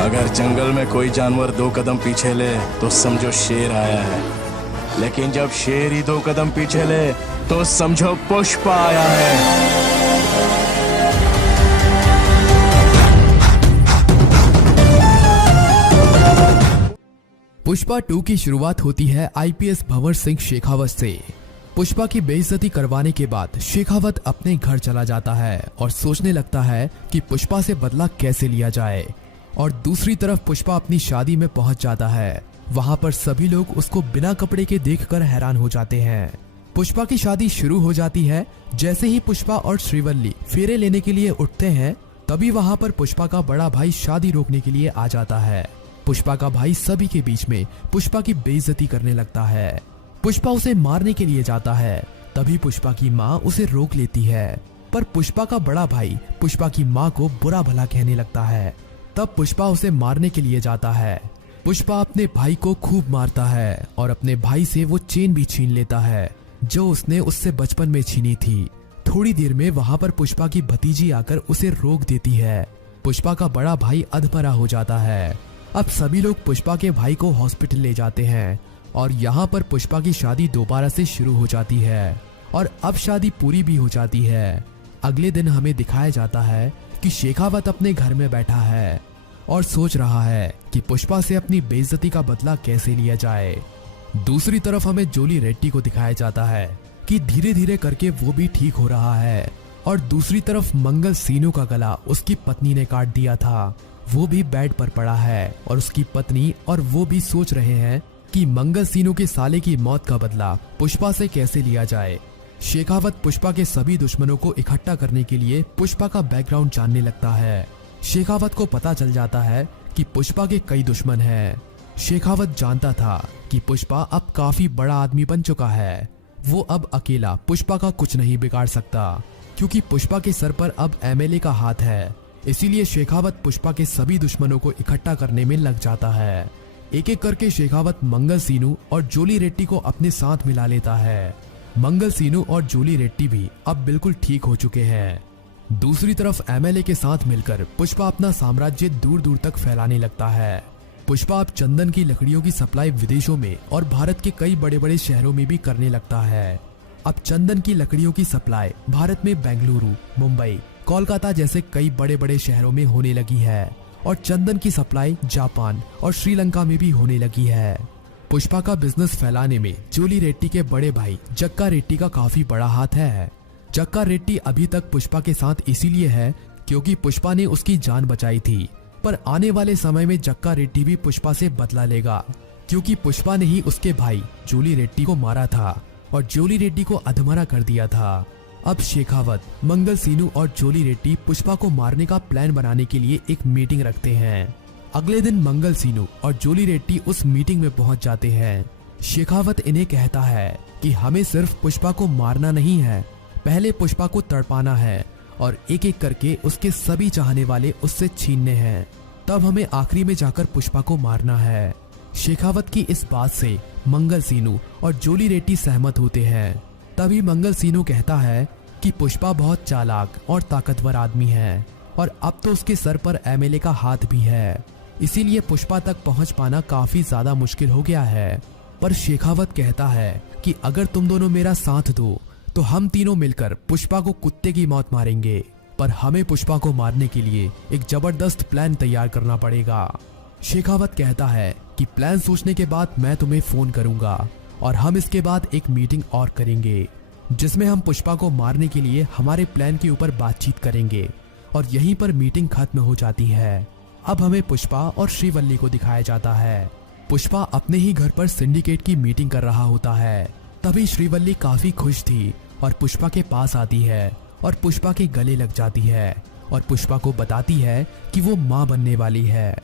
अगर जंगल में कोई जानवर 2 कदम पीछे ले तो समझो शेर आया है, लेकिन जब शेर ही 2 कदम पीछे ले तो समझो पुष्पा आया है। पुष्पा 2 की शुरुआत होती है आईपीएस भंवर सिंह शेखावत से। पुष्पा की बेइज्जती करवाने के बाद शेखावत अपने घर चला जाता है और सोचने लगता है कि पुष्पा से बदला कैसे लिया जाए। और दूसरी तरफ पुष्पा अपनी शादी में पहुंच जाता है। वहां पर सभी लोग उसको बिना कपड़े के देखकर हैरान हो जाते हैं। पुष्पा की शादी शुरू हो जाती है। जैसे ही पुष्पा और श्रीवल्ली फेरे लेने के लिए उठते हैं, तभी वहां पर पुष्पा का बड़ा भाई शादी रोकने के लिए आ जाता है। पुष्पा का भाई सभी के बीच में पुष्पा की बेइज्जती करने लगता है। पुष्पा उसे मारने के लिए जाता है, तभी पुष्पा की माँ उसे रोक लेती है। पर पुष्पा का बड़ा भाई पुष्पा की माँ को बुरा भला कहने लगता है। तब पुष्पा उसे मारने के लिए जाता है। पुष्पा अपने भाई को खूब मारता है और अपने भाई से वो चेन भी छीन लेता है जो उसने उससे बचपन में छीनी थी। थोड़ी देर में वहां पर पुष्पा की भतीजी आकर उसे रोक देती है। पुष्पा का बड़ा भाई अधमरा हो जाता है। अब सभी लोग पुष्पा के भाई को हॉस्पिटल ले जाते हैं और यहाँ पर पुष्पा की शादी दोबारा से शुरू हो जाती है और अब शादी पूरी भी हो जाती है। अगले दिन हमें दिखाया जाता है कि शेखावत अपने घर में बैठा है और सोच रहा है कि पुष्पा से अपनी बेइज्जती का बदला कैसे लिया जाए। दूसरी तरफ हमें जोली रेड्डी को दिखाया जाता है कि धीरे धीरे करके वो भी ठीक हो रहा है। और दूसरी तरफ मंगल सीनू का गला उसकी पत्नी ने काट दिया था। वो भी बेड पर पड़ा है और उसकी पत्नी और वो भी सोच रहे हैं कि मंगल सीनू के साले की मौत का बदला पुष्पा से कैसे लिया जाए। शेखावत पुष्पा के सभी दुश्मनों को इकट्ठा करने के लिए पुष्पा का बैकग्राउंड जानने लगता है। शेखावत को पता चल जाता है कि पुष्पा के कई दुश्मन हैं। शेखावत जानता था कि पुष्पा अब काफी बड़ा आदमी बन चुका है। वो अब अकेला पुष्पा का कुछ नहीं बिगाड़ सकता, क्योंकि पुष्पा के सर पर अब एमएलए का हाथ है। इसीलिए शेखावत पुष्पा के सभी दुश्मनों को इकट्ठा करने में लग जाता है। एक एक करके शेखावत मंगल सीनू और जोली रेड्डी को अपने साथ मिला लेता है। मंगल सीनू और जोली रेड्डी भी अब बिल्कुल ठीक हो चुके हैं। दूसरी तरफ एमएलए के साथ मिलकर पुष्पा अपना साम्राज्य दूर दूर तक फैलाने लगता है। पुष्पा अब चंदन की लकड़ियों की सप्लाई विदेशों में और भारत के कई बड़े बड़े शहरों में भी करने लगता है। अब चंदन की लकड़ियों की सप्लाई भारत में बेंगलुरु, मुंबई, कोलकाता जैसे कई बड़े बड़े शहरों में होने लगी है और चंदन की सप्लाई जापान और श्रीलंका में भी होने लगी है। पुष्पा का बिजनेस फैलाने में जोली रेड्डी के बड़े भाई जक्का रेड्डी का काफी बड़ा हाथ है। जक्का रेड्डी अभी तक पुष्पा के साथ इसीलिए है क्योंकि पुष्पा ने उसकी जान बचाई थी, पर आने वाले समय में जक्का रेड्डी भी पुष्पा से बदला लेगा, क्योंकि पुष्पा ने ही उसके भाई जोली रेड्डी को मारा था और जोली रेड्डी को अधमरा कर दिया था। अब शेखावत, मंगल सीनू और जोली रेड्डी पुष्पा को मारने का प्लान बनाने के लिए एक मीटिंग रखते हैं। अगले दिन मंगल सीनू और जोली रेड्डी उस मीटिंग में पहुंच जाते हैं। शेखावत इन्हें कहता है कि हमें सिर्फ पुष्पा को मारना नहीं है, पहले पुष्पा को तड़पाना है और एक एक करके उसके सभी चाहने वाले उससे छीनने हैं। तब हमें आखिरी में जाकर पुष्पा को मारना है। शेखावत की इस बात से मंगल सीनू और जोली रेड्डी सहमत होते हैं। तभी मंगल सीनू कहता है कि पुष्पा बहुत चालाक और ताकतवर आदमी है और अब तो उसके सर पर एमएलए का हाथ भी है, इसीलिए पुष्पा तक पहुंच पाना काफी ज्यादा मुश्किल हो गया है। पर शेखावत कहता है कि अगर तुम दोनों मेरा साथ दो तो हम तीनों मिलकर पुष्पा को कुत्ते की मौत मारेंगे, पर हमें पुष्पा को मारने के लिए एक जबरदस्त प्लान तैयार करना पड़ेगा। शेखावत कहता है कि प्लान सोचने के बाद मैं तुम्हें फोन करूंगा और हम इसके बाद एक मीटिंग और करेंगे जिसमें हम पुष्पा को मारने के लिए हमारे प्लान के ऊपर बातचीत करेंगे। और यहीं पर मीटिंग खत्म हो जाती है। अब हमें पुष्पा और श्रीवल्ली को दिखाया जाता है। पुष्पा अपने ही घर पर सिंडिकेट की मीटिंग कर रहा होता है। तभी श्रीवल्ली काफी खुश थी और पुष्पा के पास आती है और पुष्पा के गले लग जाती है और पुष्पा को बताती है कि वो माँ बनने वाली है।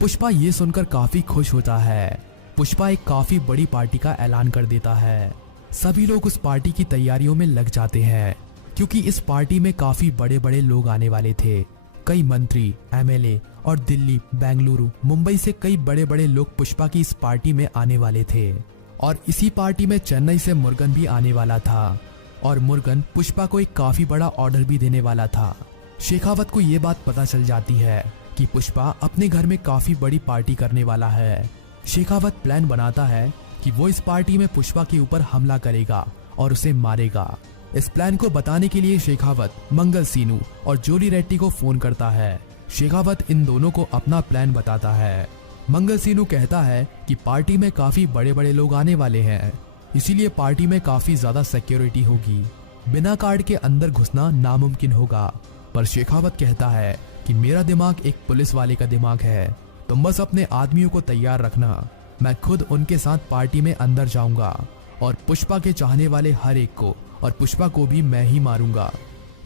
पुष्पा ये सुनकर काफी खुश होता है। पुष्पा एक काफी बड़ी पार्टी का ऐलान कर देता है। सभी लोग उस पार्टी की तैयारियों में लग जाते हैं, क्योंकि इस पार्टी में काफी बड़े बड़े लोग आने वाले थे। कई मंत्री, एमएलए और दिल्ली, बेंगलुरु, मुंबई से कई बड़े बड़े लोग पुष्पा की इस पार्टी में आने वाले थे। और इसी पार्टी में चेन्नई से मुर्गन भी आने वाला था और मुर्गन पुष्पा को एक काफी बड़ा ऑर्डर भी देने वाला था। शेखावत को ये बात पता चल जाती है कि पुष्पा अपने घर में काफी बड़ी पार्टी करने वाला है। शेखावत प्लान बनाता है कि वो इस पार्टी में पुष्पा के ऊपर हमला करेगा और उसे मारेगा। इस प्लान को बताने के लिए शेखावत मंगल सीनू और जोली रेड्डी को फोन करता है। शेखावत इन दोनों को अपना प्लान बताता है। मंगल सीनू कहता है कि पार्टी में काफी बड़े बड़े लोग आने वाले हैं, इसीलिए पार्टी में काफी ज्यादा सिक्योरिटी होगी। बिना कार्ड के अंदर घुसना नामुमकिन होगा। पर शेखावत कहता है कि मेरा दिमाग एक पुलिस वाले का दिमाग है, तुम बस अपने आदमियों को तैयार रखना, मैं खुद उनके साथ पार्टी में अंदर जाऊंगा और पुष्पा के चाहने वाले हर एक को और पुष्पा को भी मैं ही मारूंगा।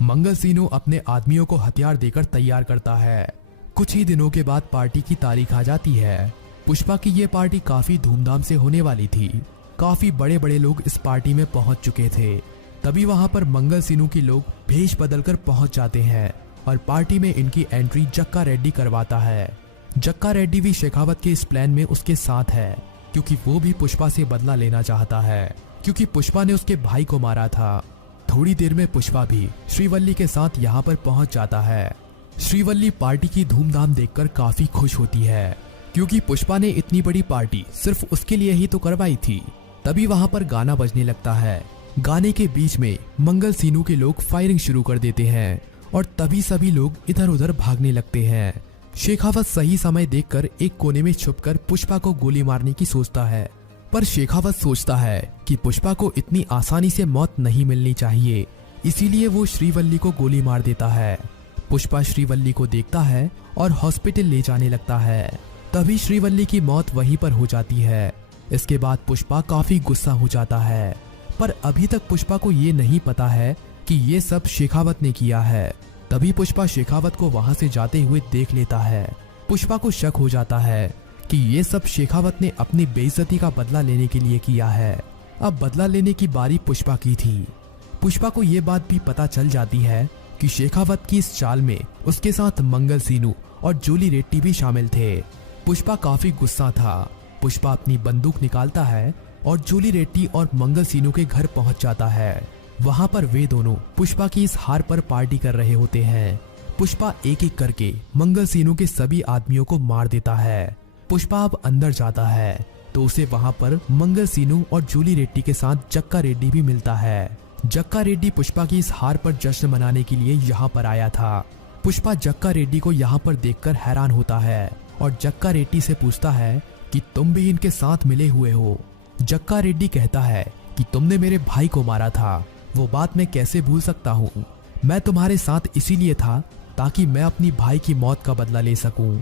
मंगल सीनू अपने आदमियों को हथियार देकर तैयार करता है। कुछ ही दिनों के बाद पार्टी की तारीख आ जाती है। पुष्पा की ये पार्टी काफी धूमधाम से होने वाली थी। काफी बड़े बड़े लोग इस पार्टी में पहुंच चुके थे। तभी वहां पर मंगल सीनू के लोग भेष बदलकर पहुंच जाते हैं और पार्टी में इनकी एंट्री जक्का रेड्डी करवाता है। जक्का रेड्डी भी शेखावत के इस प्लान में उसके साथ है, क्योंकि वो भी पुष्पा से बदला लेना चाहता है, क्योंकि पुष्पा ने उसके भाई को मारा था। थोड़ी देर में पुष्पा भी श्रीवल्ली के साथ यहाँ पर पहुंच जाता है। श्रीवल्ली पार्टी की धूमधाम देखकर काफी खुश होती है, क्योंकि पुष्पा ने इतनी बड़ी पार्टी सिर्फ उसके लिए ही तो करवाई थी। तभी वहां पर गाना बजने लगता है। गाने के बीच में मंगल सीनू के लोग फायरिंग शुरू कर देते हैं और तभी सभी लोग इधर उधर भागने लगते हैं। शेखावत सही समय देखकर एक कोने में छुपकर पुष्पा को गोली मारने की सोचता है, पर शेखावत सोचता है कि पुष्पा को इतनी आसानी से मौत नहीं मिलनी चाहिए, इसीलिए वो श्रीवल्ली को गोली मार देता है। पुष्पा श्रीवल्ली को देखता है और हॉस्पिटल ले जाने लगता है। तभी श्रीवल्ली की मौत वहीं पर हो जाती है। इसके बाद पुष्पा काफी गुस्सा हो जाता है, पर अभी तक पुष्पा को ये नहीं पता है कि ये सब शेखावत ने किया है। तभी पुष्पा शेखावत को वहां से जाते हुए देख लेता है। पुष्पा को शक हो जाता है कि ये सब शेखावत ने अपनी बेइज्जती का बदला लेने के लिए किया है। अब बदला लेने की बारी पुष्पा की थी। पुष्पा को ये बात भी पता चल जाती है कि शेखावत की इस चाल में उसके साथ मंगल सीनू और जोली रेड्डी भी शामिल थे। पुष्पा काफी गुस्सा था। पुष्पा अपनी बंदूक निकालता है और जोली रेड्डी और मंगल सीनू के घर पहुंच जाता है। वहां पर वे दोनों पुष्पा की इस हार पर पार्टी कर रहे होते हैं। पुष्पा एक एक करके मंगल सीनू के सभी आदमियों को मार देता है। पुष्पा अब अंदर जाता है तो उसे वहां पर मंगल सीनू और जोली रेड्डी के साथ जक्का रेड्डी भी मिलता है। जक्का रेड्डी पुष्पा की इस हार पर जश्न मनाने के लिए यहाँ पर आया था। पुष्पा जक्का रेड्डी को यहाँ पर देखकर हैरान होता है और जक्का रेड्डी से पूछता है कि तुम भी इनके साथ मिले हुए हो। जक्का रेड्डी कहता है कि तुमने मेरे भाई को मारा था, वो बात मैं कैसे भूल सकता हूँ। मैं तुम्हारे साथ इसीलिए था ताकि मैं अपनी भाई की मौत का बदला ले सकूं।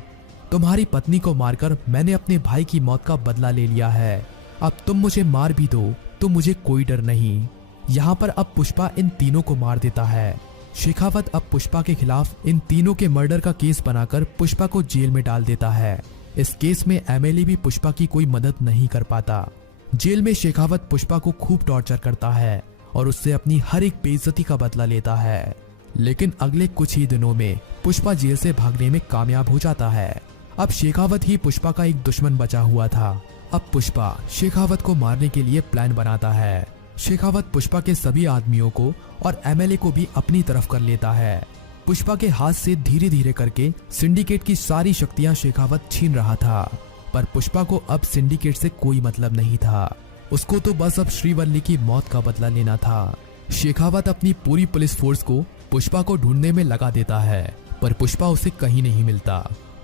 तुम्हारी पत्नी को मारकर मैंने अपने भाई की मौत का बदला ले लिया है। अब तुम मुझे मार भी दो तो मुझे कोई डर नहीं। यहाँ पर अब पुष्पा इन तीनों को मार देता है। शेखावत अब पुष्पा के खिलाफ इन तीनों के मर्डर का केस बनाकर पुष्पा को जेल में डाल देता है। इस केस में एमएलए भी पुष्पा की कोई मदद नहीं कर पाता। जेल में शेखावत पुष्पा को खूब टॉर्चर करता है और उससे अपनी हर एक बेइज्जती का बदला लेता है। लेकिन अगले कुछ ही दिनों में पुष्पा जेल से भागने में कामयाब हो जाता है। अब शेखावत ही पुष्पा का एक दुश्मन बचा हुआ था। अब पुष्पा शेखावत को मारने के लिए प्लान बनाता है। शेखावत पुष्पा के सभी आदमियों को और एमएलए को भी अपनी तरफ कर लेता है। पुष्पा के हाथ से धीरे धीरे करके सिंडिकेट की सारी शक्तियां शेखावत छीन रहा था, पर पुष्पा को अब सिंडिकेट से कोई मतलब नहीं था। उसको तो बस अब श्रीवल्ली की मौत का बदला लेना था। शेखावत अपनी पूरी पुलिस फोर्स को पुष्पा को ढूंढने में लगा देता है, पर पुष्पा उसे कहीं नहीं मिलता।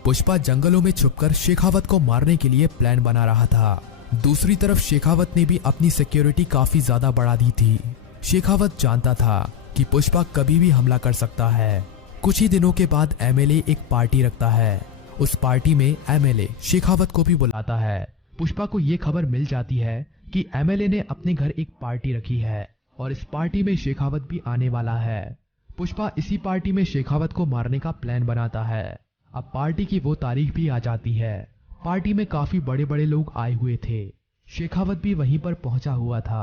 पुष्पा जंगलों में छुपकर शेखावत को मारने के लिए प्लान बना रहा था। दूसरी तरफ शेखावत ने भी अपनी सिक्योरिटी काफी ज्यादा बढ़ा दी थी। शेखावत जानता था कि पुष्पा कभी भी हमला कर सकता है। कुछ ही दिनों के बाद एमएलए एक पार्टी रखता है। उस पार्टी में एमएलए शेखावत को भी बुलाता है। पुष्पा को ये खबर मिल जाती है कि एमएलए ने अपने घर एक पार्टी रखी है और इस पार्टी में शेखावत भी आने वाला है। पुष्पा इसी पार्टी में शेखावत को मारने का प्लान बनाता है। अब पार्टी की वो तारीख भी आ जाती है। पार्टी में काफी बड़े बड़े लोग आए हुए थे। शेखावत भी वहीं पर पहुंचा हुआ था।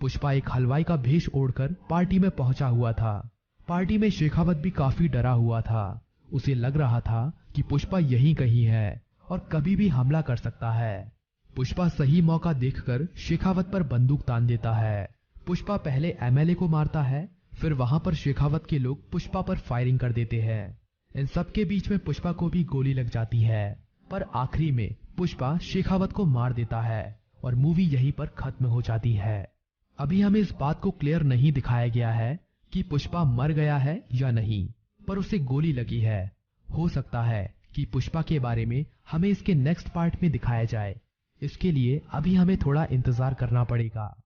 पुष्पा एक हलवाई का भेष ओढ़कर पार्टी में पहुंचा हुआ था। पार्टी में शेखावत भी काफी डरा हुआ था। उसे लग रहा था कि पुष्पा यहीं कहीं है और कभी भी हमला कर सकता है। पुष्पा सही मौका देखकर शेखावत पर बंदूक तान देता है। पुष्पा पहले एमएलए को मारता है, फिर वहां पर शेखावत के लोग पुष्पा पर फायरिंग कर देते हैं। इन सब के बीच में पुष्पा को भी गोली लग जाती है, पर आखिरी में पुष्पा शेखावत को मार देता है और मूवी यहीं पर खत्म हो जाती है। अभी हमें इस बात को क्लियर नहीं दिखाया गया है कि पुष्पा मर गया है या नहीं, पर उसे गोली लगी है। हो सकता है कि पुष्पा के बारे में हमें इसके नेक्स्ट पार्ट में दिखाया जाए। इसके लिए अभी हमें थोड़ा इंतजार करना पड़ेगा।